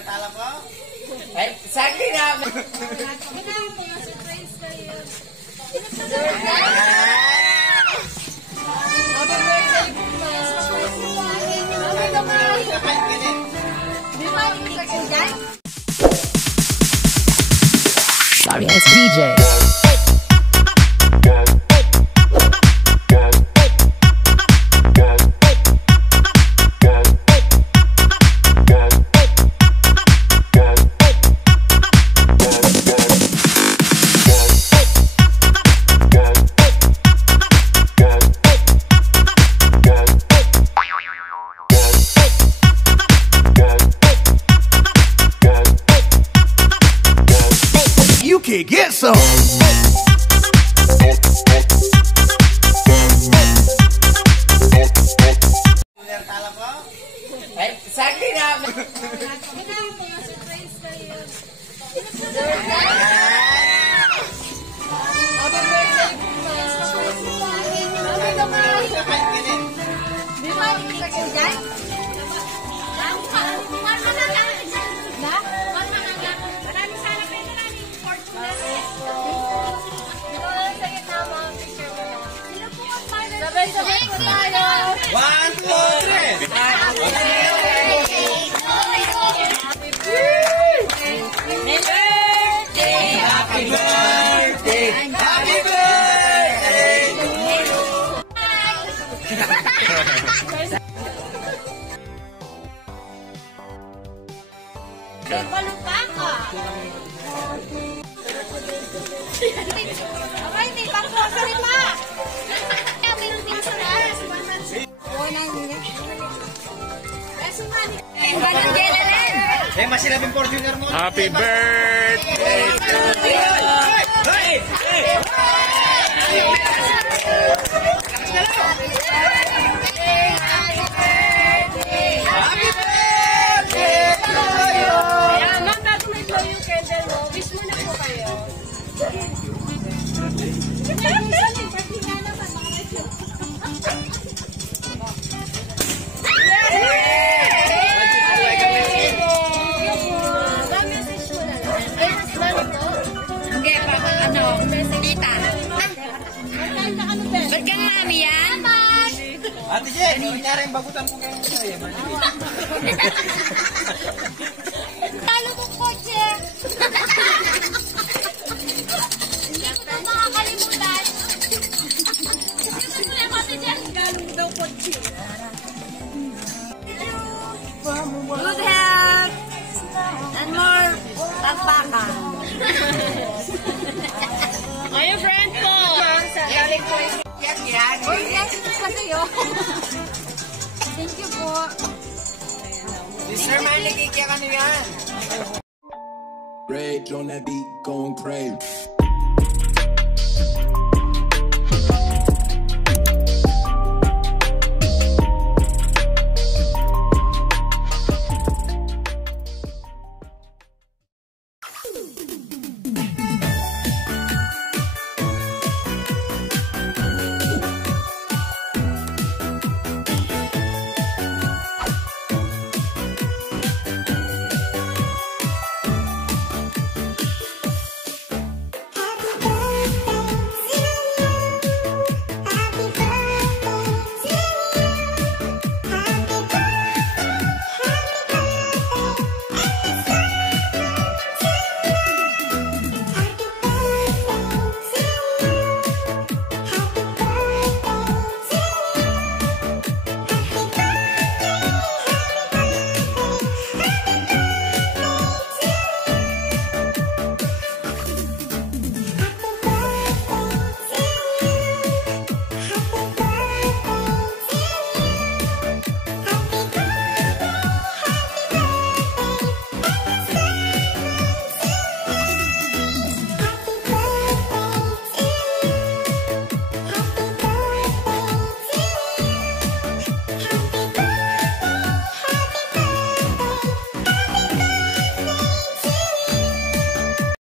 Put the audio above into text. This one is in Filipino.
Tala po? Ay, sagli na! Surprise kayo. Happy birthday po, Sorry, it's DJ. You can get some. Tala po? Ay, sagli na! Surprise kayo. Happy birthday po, Di ba? Sakit dyan? Maraming sana kayo maraming fortune. Sakit na mga picture ko. Sino po ang partner? Sabay-sabay po tayo. 1, 2, 3! Happy birthday! Happy birthday! Palupa ka. Abay, may pangkosari pa. Mayroon din sa ras. Ganang Jenelyn. Eh, masilabing Fortuner mo. Happy birthday! Hey! Hey! Happy birthday to you! Ayan, ma'am, bago may blow yung candle mo, wish mo na po kayo. Hindi, pag ano, tita. Ba't ka mami yan? Ate Jen, nangyari yung bagutan ko ngayon sa'yo. Talo mong kotse. Hindi ko na makakalimutan. Kasi mo naman si Jen, galong daw kotse. Good health and more pagpaka. Ayun, friend ko. Galing po yung Yan! Uy, yes, pa sa'yo. Thank you po. Mr. Manny, kikya ka yan! Rage on that beat, going crazy.